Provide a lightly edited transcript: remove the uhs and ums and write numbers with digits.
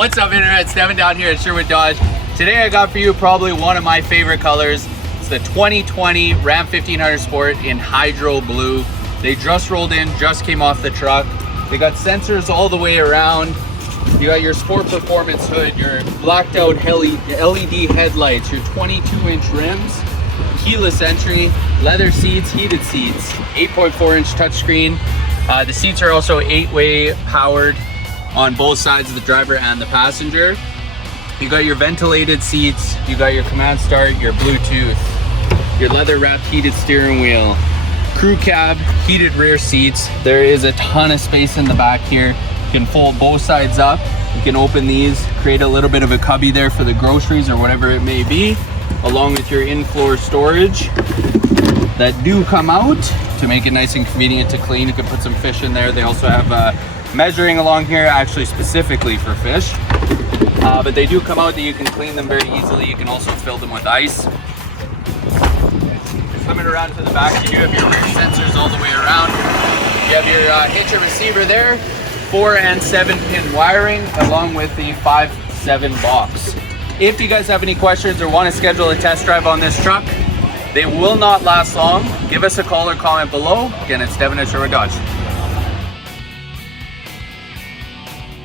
What's up, internet? It's Devin down here at Sherwood Dodge. Today I got for you probably one of my favorite colors. It's the 2020 Ram 1500 Sport in Hydro Blue. They just rolled in, just came off the truck. They got sensors all the way around. You got your Sport Performance hood, your blacked out LED headlights, your 22-inch rims, keyless entry, leather seats, heated seats, 8.4-inch touchscreen. The seats are also 8-way powered on both sides of the driver and the passenger. You got your ventilated seats, you got your command start, your Bluetooth, your leather wrapped heated steering wheel, crew cab, heated rear seats. There is a ton of space in the back here. You can fold both sides up. You can open these, create a little bit of a cubby there for the groceries or whatever it may be, along with your in-floor storage that do come out to make it nice and convenient to clean. You can put some fish in there. They also have measuring along here, actually specifically for fish, but they do come out that you can clean them very easily. You can also fill them with ice. Coming around to the back, you do have your rear sensors all the way around. You have your hitch and receiver there, 4 and 7 pin wiring, along with the 5-7 box. If you guys have any questions or want to schedule a test drive on this truck, they will not last long. Give us a call or comment below. Again, it's Devin at Sherwood Dodge.